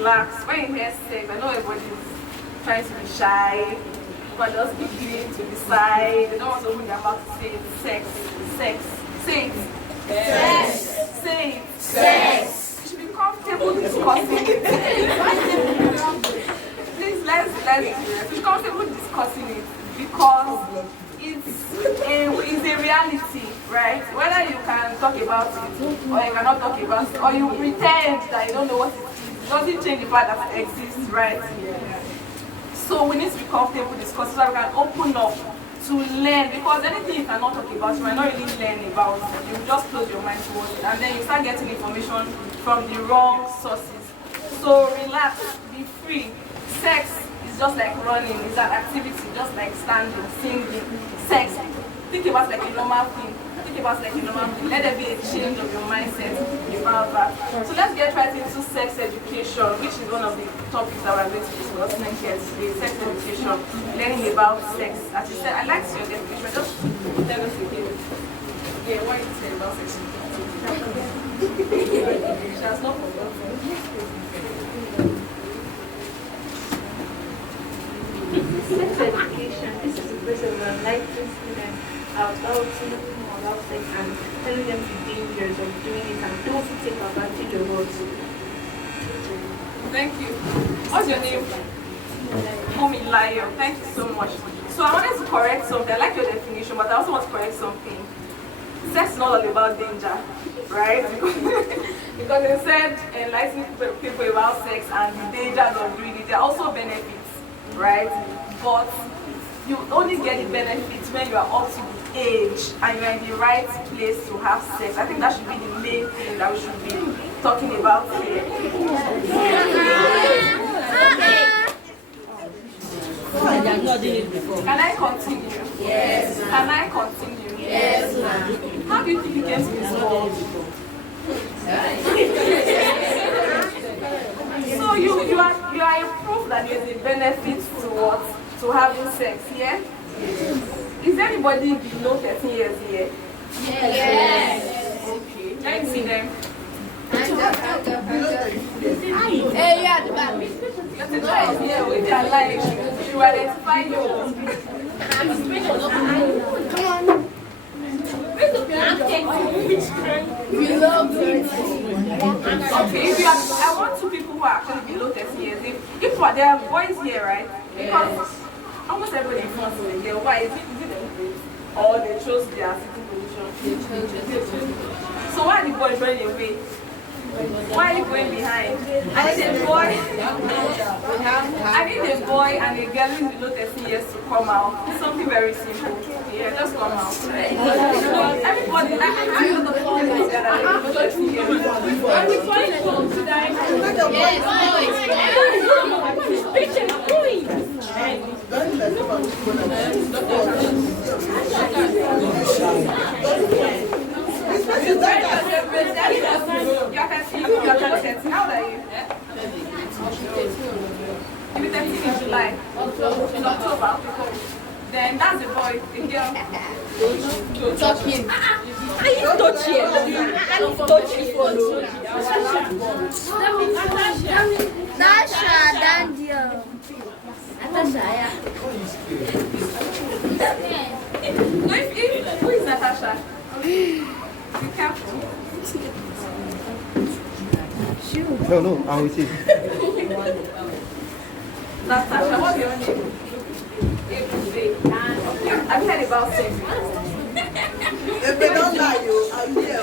relax. When you hear sex, I know everybody's trying to be shy, but just beginning to decide. They don't want to open their mouth to say sex, sex, say it. Sex. Say it. Sex. You should be comfortable discussing it. Please, let's be comfortable discussing it because it's a reality, right? Whether you can talk about it or you cannot talk about it, or you pretend that you don't know what it is, it doesn't change the fact that it exists, right? So we need to be comfortable discussing so that we can open up to learn, because anything you cannot talk about, you might not really learn about. You just close your mind towards it, and then you start getting information from the wrong sources. So relax, be free. Sex is just like running, it's an activity, just like standing, singing. Sex, think about it like a normal thing. Think about it like a normal thing. Let there be a change of your mindset about that. So let's get right into sex education, which is one of the topics that we're going to discuss next year today. Sex education, learning about sex. As you said, I like your definition. Just tell us again. Yeah, what you say about sex education? She has not forgotten. Sex education, this is a process of enlightening students about sex and telling them the dangers of doing it and those who take advantage of us. Thank you. What's your name? Mommy Lion. Thank you so much. So I wanted to correct something. I like your definition, but I also want to correct something. Sex is not all about danger, right? Because they said enlightening people about sex and the dangers of doing it. There are also benefits, right? But you only get the benefits when you are up to the age and you are in the right place to have sex. I think that should be the main thing that we should be talking about here. Can I continue? Yes. Can I continue? Yes, ma'am. How do you think you get to this world? So you are a proof that there is a benefit to what? To having sex, yeah? Is anybody below 13 years here? Yes. Okay. Let me see them. Hey, you at the back. Your teacher is here with their life. You identify yours. Come on. You love it. Okay, if you are, I want two people who are actually below 30 years. If there are boys here, right? Because almost everybody wants to be here. Why? Is it them? Or they chose their sitting position? So why are the boys running away? Why are you going behind? I need a boy. I need a boy and a girl who is below 30 years to come out. It's something very simple. Yeah, just come out. Everybody, I know the people that are below 30 years. You can see, you are 13. How old are you? You'll be 13 in July. In October. Then that's the boy, the girl. Touch him. I touch him. Touch him. Natasha, Dandia. Natasha, yeah. No, who is Natasha? Be careful. No, I'm with you. Natasha, what's your name? Have you heard about sex? If they don't like you, I'm here.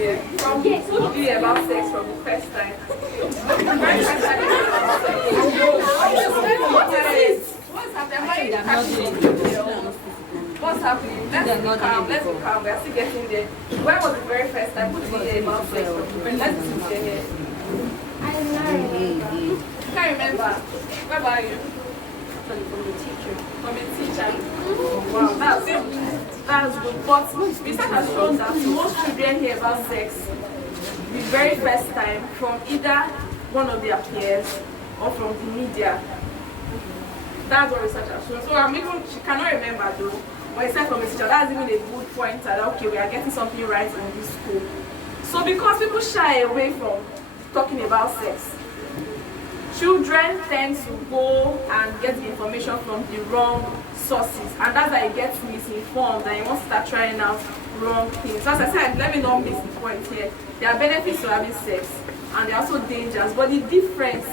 Yeah. Who told you about sex from the first time? The very first time you heard about sex. What's happening? What's happening? Let's be calm. Let's be calm. We are still getting there. When was the very first time you heard about sex from the first? Let's sit here. I Can't remember. Where are you? From the teacher. From a teacher. Wow, that's good. But research has shown that most children hear about sex the very first time from either one of their peers or from the media. That's what research has shown. So she cannot remember though, but it's from a teacher. That's even a good pointer that okay, we are getting something right in this school. So because people shy away from talking about sex. Children tend to go and get the information from the wrong sources, and that's why it gets misinformed and you want to start trying out wrong things. So as I said, let me not miss the point here. There are benefits to having sex and there are also dangers, but the difference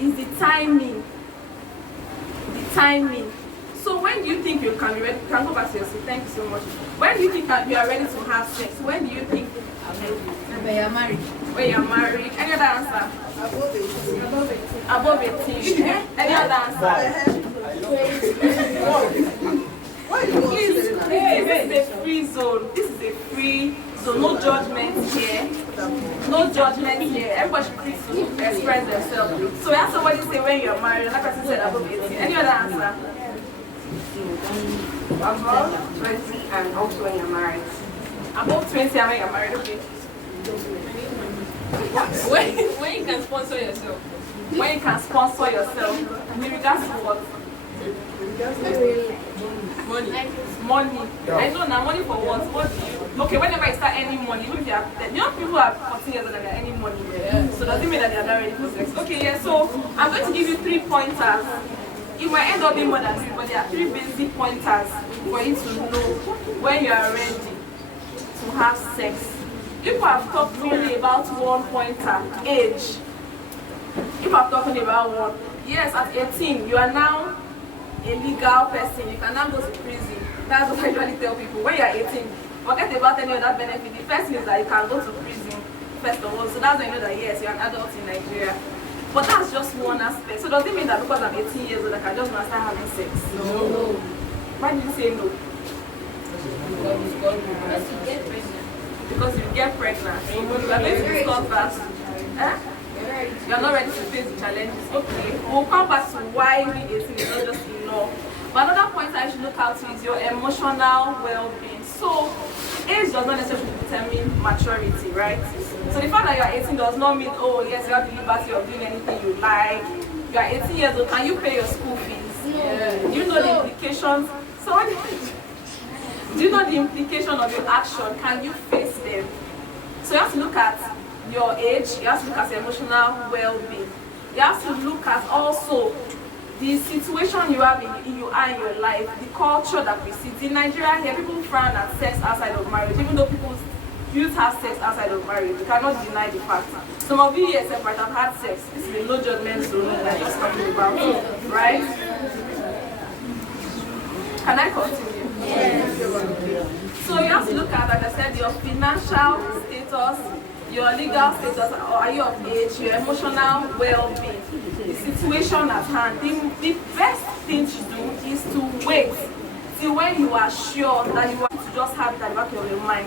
is the timing. The timing. So when do you think you can be ready? You can go back to your seat. Thank you so much. When do you think that you are ready to have sex? When do you think? When you're married. When you're married. Any other answer? Above 18. Above 18. Any other answer? Why you want Please, to say that? this is a free zone. This is a free zone. No judgment here. No judgment here. Everybody should free to express themselves. So we have somebody say when you're married, another person said above 18. Any other answer? Above 20 and also when you're married. Above 20 and when you're married, okay. When you can sponsor yourself. When you can sponsor yourself. In regards to what? Money. Yeah. I know now, money for what? What do you? Okay, whenever you start earning money, even if you have, you know, people are 14 years old and they're earning money. Yeah. So does it mean that they are not ready for sex? Okay, yeah. So I'm going to give you 3 pointers. It might end up being more than 3, but there are 3 basic pointers for you to know when you are ready to have sex. People have talked only about 1 pointer, age. If I'm talking about one, yes, at 18, you are now a legal person. You can now go to prison. That's what I usually tell people. When you are 18, forget about any other benefit. The first thing is that you can go to prison, first of all. So that's when you know that, yes, you're an adult in Nigeria. But that's just one aspect. So does it mean that because I'm 18 years old, I can just start having sex? No. Why did you say no? Because you get pregnant. So we are going to discuss that. You are not ready to face the challenges. Okay. We'll come back to why being 18 is not just enough. But another point I should look out to is your emotional well-being. So age does not necessarily determine maturity, right? So the fact that you are 18 does not mean, oh yes, you have the liberty of doing anything you like. You are 18 years old. Can you pay your school fees? Yeah. Do you know the implications? Do you know the implication of your action? Can you face them? So you have to look at your age. You have to look at your emotional well-being. You have to look at also the situation you have in your life, the culture that precedes. In Nigeria here, people frown at sex outside of marriage, even though people youth have sex outside of marriage. You cannot deny the fact. Some of you here might have had sex. This is a no judgment zone that I'm just talking about, right? Can I continue? Yes. So you have to look at, like I said, your financial status, your legal status, or are you of age, your emotional well-being, the situation at hand. The best thing to do is to wait till when you are sure that you want to just have it at the back of your mind.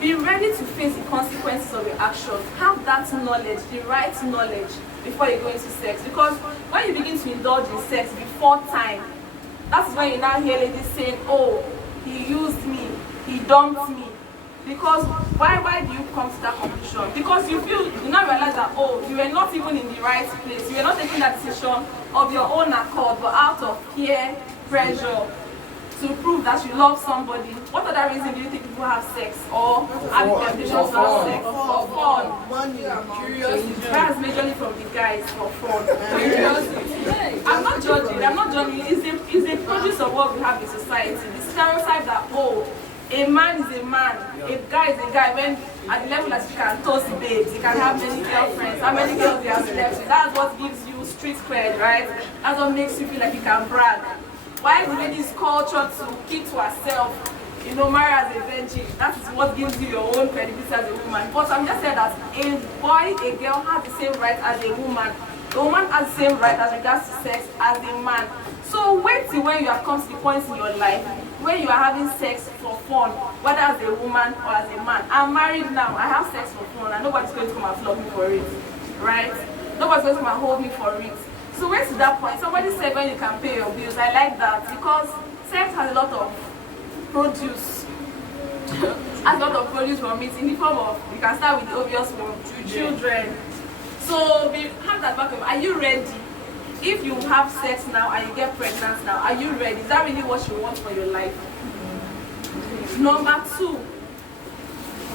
Be ready to face the consequences of your actions. Have that knowledge, the right knowledge, before you go into sex. Because when you begin to indulge in sex before time, that's when you now hear ladies saying, oh, he used me, he dumped me. Because why do you come to that conclusion? Because you now realize that, oh, you were not even in the right place. You were not taking that decision of your own accord, but out of peer pressure to prove that you love somebody. What other reason do you think people have sex or have the temptation to have sex? For fun. Curiosity. That's majorly from the guys, for fun. Curiosity. I'm not judging. It's a produce of what we have in society. The stereotype that, oh, a man is a man, a guy is a guy. When at the level that you can toast babes, you can have many girlfriends, how many girls you have slept with. That's what gives you street cred, right? That's what makes you feel like you can brag. Why the lady's culture to keep to herself, marry as a virgin? That is what gives you your own credibility as a woman. But I'm just saying that a boy, a girl has the same right as a woman. A woman has the same right as regards to sex as a man. So wait till when you have come to the point in your life where you are having sex for fun, whether as a woman or as a man. I'm married now, I have sex for fun, and nobody's going to come and flog me for it, right? Nobody's going to come and hold me for it. So wait to that point. Somebody said when you can pay your bills. I like that because sex has a lot of produce. Has a lot of produce from it in the form of, you can start with the obvious one, children. So we have that back of, are you ready? If you have sex now and you get pregnant now, are you ready? Is that really what you want for your life? Number 2,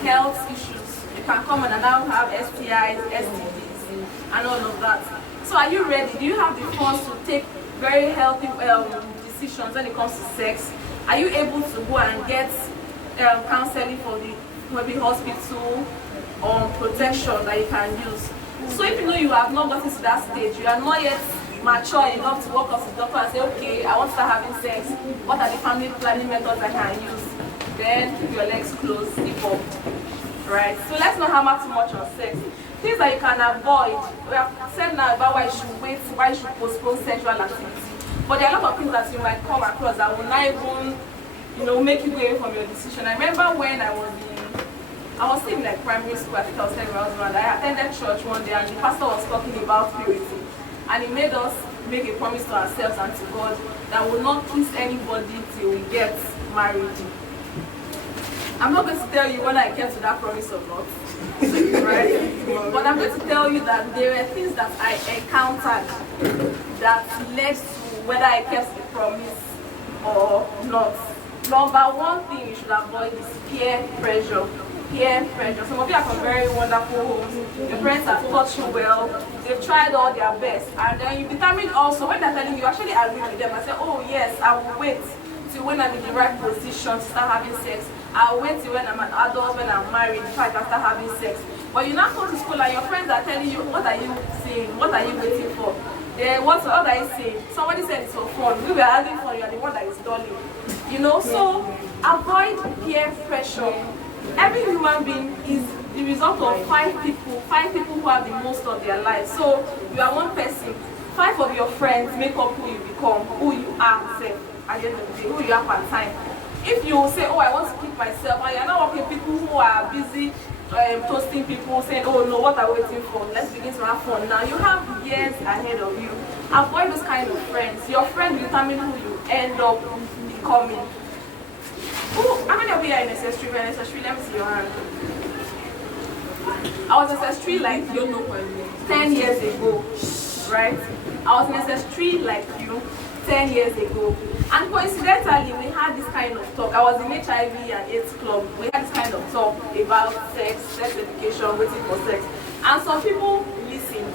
health issues. You can come and now have STIs, STDs. and all of that. So are you ready? Do you have the funds to take very healthy decisions when it comes to sex? Are you able to go and get counseling for the maybe hospital or protection that you can use? So if you know you have not gotten to that stage, you are not yet mature enough to walk up to the doctor and say, okay, I want to start having sex. What are the family planning methods I can use? Then keep your legs closed, sleep up. Right? So let's not hammer too much on sex. Things that you can avoid. We have said now about why you should wait, why you should postpone sexual activity. But there are a lot of things that you might come across that will not even, make you go away from your decision. I remember when I was still in like primary school, I think I was 10 years old. I attended church one day and the pastor was talking about purity. And he made us make a promise to ourselves and to God that we will not kiss anybody till we get married. I'm not going to tell you whether I kept to that promise or not. Right? But I'm going to tell you that there are things that I encountered that led to whether I kept the promise or not. Number one thing you should avoid is peer pressure. Peer pressure. Some of you are from very wonderful homes. Your parents have taught you well. They've tried all their best. And then you determine also, when they're telling you, actually agree with them and say, oh yes, I will wait till when I'm in the right position to start having sex. I'll wait till when I'm an adult, when I'm married, before I can start having sex. But you now go to school and your friends are telling you, what are you saying? What are you waiting for? What are you saying? Somebody said it's for fun. We were having fun, you're the one that is dulling. So avoid peer pressure. Every human being is the result of five people who have the most of their lives. So you are one person. 5 of your friends make up who you become, who you are at the end of the day, who you are part time. If you say, oh, I want to keep myself, and you're not working people who are busy toasting people, saying, oh no, what are we waiting for? Let's begin to have fun now. You have years ahead of you. Avoid those kind of friends. Your friend will determine who you end up becoming. How many of you are in SS3? We're in SS3, let me see your hand. I was in SS3 like 10 years ago, right? I was in SS3 like 10 years ago. And coincidentally, we had this kind of talk. I was in HIV and AIDS club. We had this kind of talk about sex education, waiting for sex. And some people listened.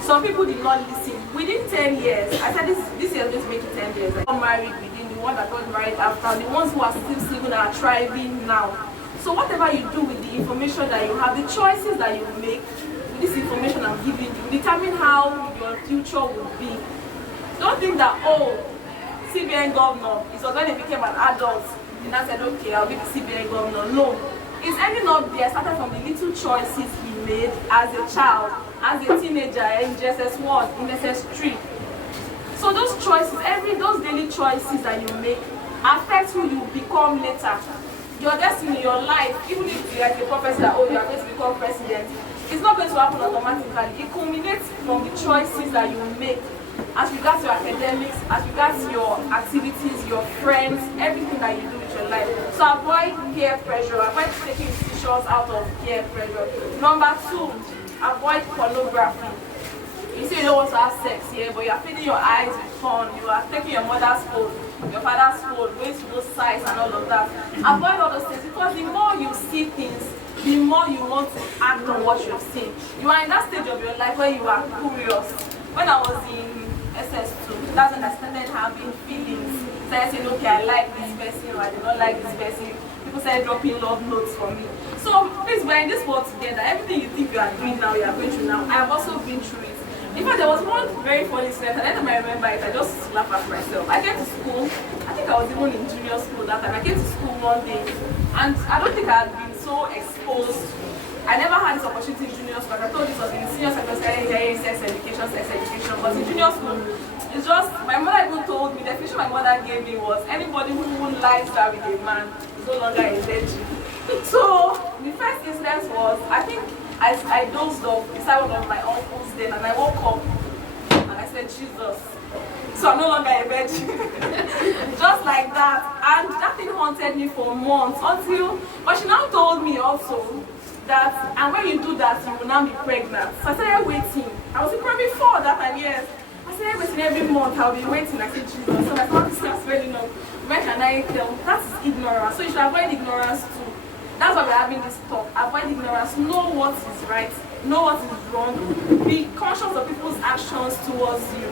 Some people did not listen. Within 10 years, I said this year is going to make it 10 years. I got married within the one that got married after, the ones who are still single and are thriving now. So whatever you do with the information that you have, the choices that you make with this information I'm giving you, determine how your future will be. Don't think that, oh, CBN governor, it was when he became an adult, and I said, okay, I'll be the CBN governor. No. It's ending up there, started from the little choices he made as a child, as a teenager, in JSS1, in SS3. So those choices, those daily choices that you make affect who you become later. Your destiny, your life, even if you are a prophecy that, oh, you are going to become president, it's not going to happen automatically. It culminates from the choices that you make as regards your academics, as regards your activities, your friends, everything that you do with your life. So avoid peer pressure, avoid taking decisions out of peer pressure. Number 2, avoid pornography. You say you don't want to have sex here, but you are feeding your eyes with porn, you are taking your mother's phone, your father's phone, going to those sites and all of that. Avoid all those things, because the more you see things, the more you want to act on what you've seen. You are in that stage of your life where you are curious. When I was in SS2, that's when I started having feelings. So I said, okay, I like this person, or I do not like this person. People started dropping love notes for me. So please, we're in this world together. Everything you think you are doing now, you are going through now. I have also been through it. In fact, there was one very funny incident, and every time I remember it, I just laugh at myself. I came to school, I think I was even in junior school that time. I came to school one day, and I don't think I had been so exposed. I never had this opportunity in junior school. I thought this was in senior secondary hearing sex education. But in junior school, it's just, my mother even told me, the definition my mother gave me was, anybody who lies with a man is no longer a virgin. So, the first incident was, I think, I dozed off beside one of my uncles then, and I woke up and I said, Jesus. So I'm no longer a virgin. Just like that. And that thing haunted me for months but she now told me also that, and when you do that, you will now be pregnant. So I started waiting. I was in primary 4 that time, yes. I started waiting every month. I'll be waiting. I said, Jesus. So my family starts swelling up. When can I tell? That is ignorance. So you should avoid ignorance too. That's why we're having this talk. Avoid ignorance. Know what is right. know what is wrong, be conscious of people's actions towards you,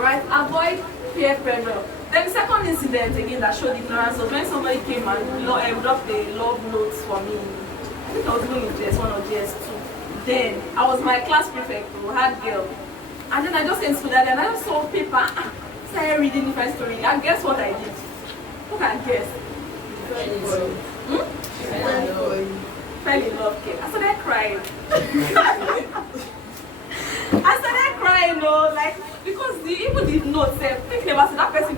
right? Avoid peer pressure. Then the second incident again that showed ignorance was when somebody came and dropped the love notes for me. I think I was going in GS1 or GS2. Then I was my class prefect who had girl. And then I just came to that and I just saw paper, started reading different story. And guess what I did? Who can guess? Fell in love, okay. I started crying. I started crying, like, because even the note said, thinking about it, that person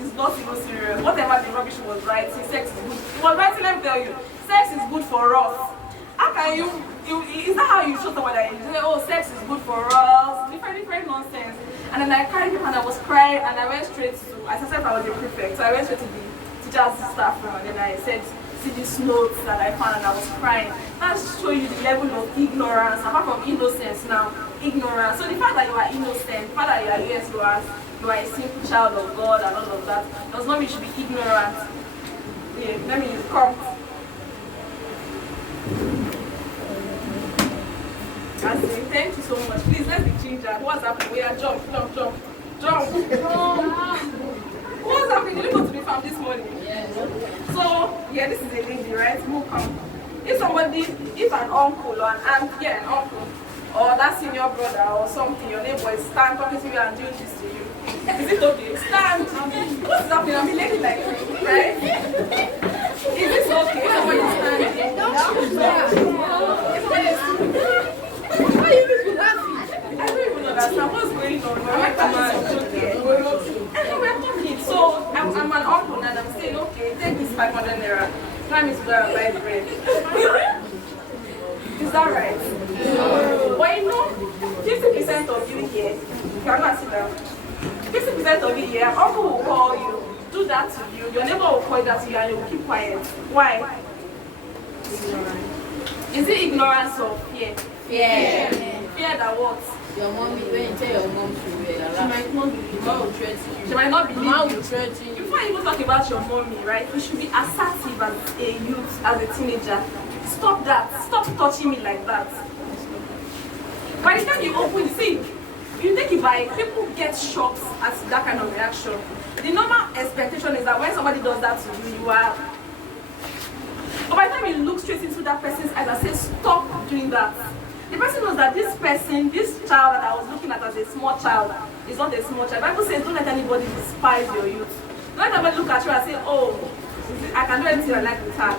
is not even serious. Whatever the rubbish was writing, sex is good. He was writing, let me tell you, sex is good for us. How can you is that how you show someone that you say, oh, sex is good for us? Different nonsense. And then I carried him and I was crying and I went straight to, as I said, I was a prefect, so I went straight to the teacher's staff room and then I said, see these notes that I found and I was crying. That show you the level of ignorance, apart from innocence now, ignorance. So the fact that you are innocent, the fact that you are, yes, you are a simple child of God and all of that, does not mean you should be ignorant. Yeah, let me come. Thank you so much. Please, let's be ginger. What's happening? We are jump. What's happening? Did you go to the farm this morning? Yes. So, yeah, this is a lady, right? Who come? If an uncle or an aunt, yeah, an uncle, or that senior brother or something, your neighbor is stand talking to you and doing this to you. Is it okay? Stand. What is happening? I'm a lady like you, right? Is this okay? If somebody is standing. If somebody is why are you people laughing? I don't even understand what's going on. My family is okay. We're talking. So I'm an uncle and I'm saying, okay, take this 500 naira. Time is to go and buy bread. Is that right? But you know, 50% of you here, you cannot sit down. 50% of you here, uncle will call you, do that to you. Your neighbor will call that to you and you will keep quiet. Why? Is it ignorance or fear? Yeah. Fear that what? Your mommy, when you tell your mom she might not believe. Mom will threaten you. She might not believe. Mom will threaten you. Before you even talk about your mommy, right? You should be assertive as a youth, as a teenager. Stop that. Stop touching me like that. By the time you open, you see, you take it by, people get shocked at that kind of reaction. The normal expectation is that when somebody does that to you, you are. But by the time you look straight into that person's eyes and say, stop doing that, the person knows that this person, this child that I was looking at as a small child, is not a small child. The Bible says, don't let anybody despise your youth. Don't let anybody look at you and say, oh, I can do anything I like with her.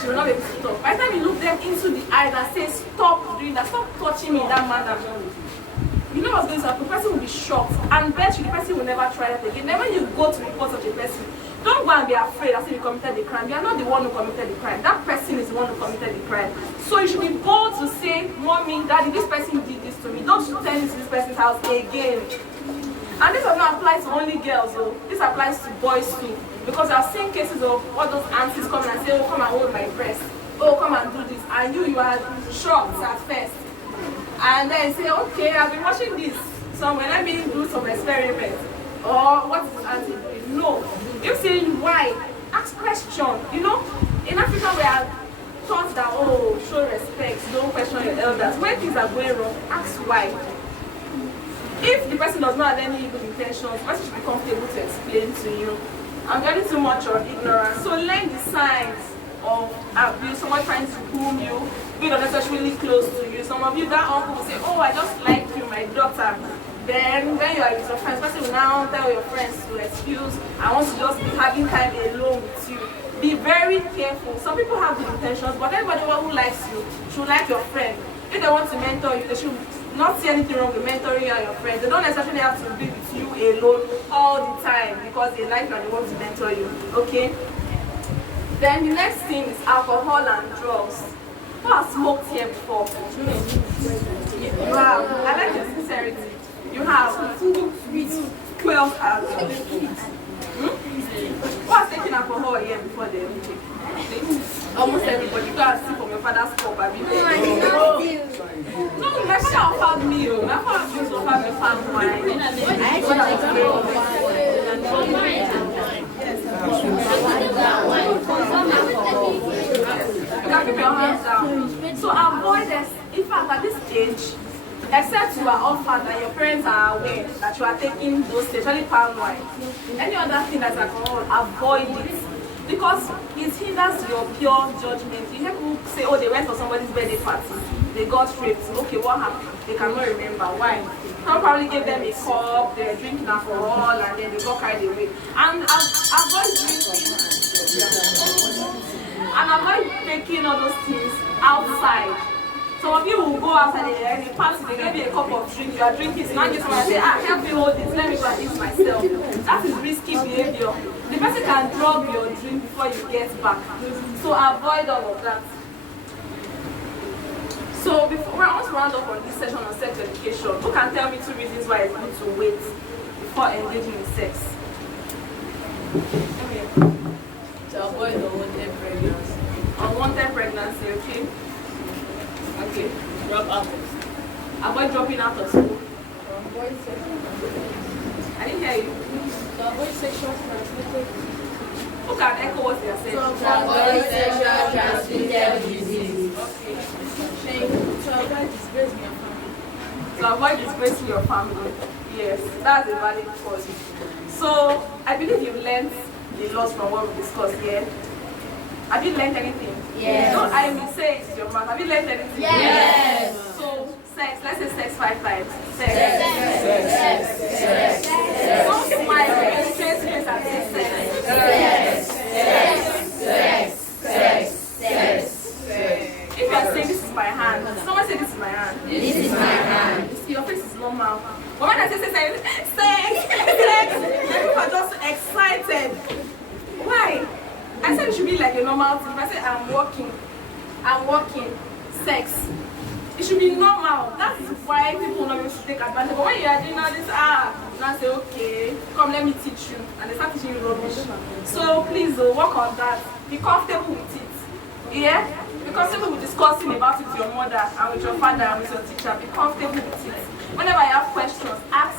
She will not be able to talk. By the time you look them into the eyes and say, stop doing that, stop touching me in that manner, you know what's going to happen? The person will be shocked, and bet you the person will never try that again. Then when you go to report such a person, don't go and be afraid as if you committed the crime. You are not the one who committed the crime. That person is the one who committed the crime. So you should be bold to say, Mommy, Daddy, this person did this to me. Don't send it to this person's house again. And this does not apply to only girls, though. This applies to boys too. Because I've seen cases of all those aunties coming and say, oh, come and hold my breast. Oh, come and do this. And you are shocked at first. And then say, okay, I've been watching this somewhere. Let me do some experiments. Or what is auntie doing? No. You say why? Ask question. You know, in Africa we are taught that, oh, show respect, don't question your elders. When things are going wrong, ask why. If the person does not have any evil intentions, the person should be comfortable to explain to you. I'm getting too much on ignorance. So learn the signs of abuse, someone trying to groom you, being unnecessarily close to you. Some of you, that uncle will say, oh, I just like you, my daughter. Then when you are with your friends, person will now tell your friends to excuse, I want to just be having time alone with you. Be very careful. Some people have good intentions, but everybody who likes you should like your friend. If they want to mentor you, they should not see anything wrong with mentoring you and your friends. They don't necessarily have to be with you alone all the time because they like you and they want to mentor you. Okay? Then the next thing is alcohol and drugs. Who has smoked here before? You have. I like your sincerity. You have 12 alcohol. Who has taken alcohol here before they almost everybody. You can't see from your father's cup. No, my father offered me. My father used to offer me palm wine. You can keep your hands down. So avoid this. In fact, fact, at this age, except you are orphaned and your parents are aware that you are taking those, especially palm wine, any other thing that's alcohol, avoid it. Because it hinders your pure judgment. You hear people say, oh, they went for somebody's birthday party, they got raped. Okay, what happened? They cannot remember. Why? Someone probably gave them a cup, they were drinking alcohol, and then they got carried away. And avoid drinking. And avoid taking all those things outside. Some of you will go outside the party, they give you a cup of drink, you are drinking, so now you someone say, help me hold this, let me go and eat myself. That is risky behavior. The person can drug your drink before you get back. So avoid all of that. So before we want to round up on this session on sex education, who can tell me 2 reasons why it's good to wait before engaging in sex? Okay. To avoid unwanted pregnancy. Unwanted pregnancy, okay? Okay. Drop out. Avoid dropping out of school. Avoid sexual I didn't hear you. To avoid sexual transmitted. Who can echo what they are saying? To avoid sexual transmitted disease. Okay. To avoid disgracing your family. To avoid disgracing your family. Yes, that's a valid cause. So I believe you've learned the laws from what we discussed here. Have you learned anything? Yes. Don't I may say it is your mouth. Have you learned anything? Yes. So sex, let's say sex 5 times. Sex. Don't smile when you straight face and say sex. If you are saying this is my hand, someone say this is my hand. This is my hand. You see, your face is normal. But when I say sex, people are just excited. Why? I said it should be like a normal thing. If I say I'm walking, sex. It should be normal. That is why people not going to take advantage. But when you are doing all this, now say, okay, come let me teach you. And they start teaching you rubbish. So please work on that. Be comfortable with it. Yeah? Be comfortable with discussing about it with your mother and with your father and with your teacher. Be comfortable with it. Whenever you have questions, ask.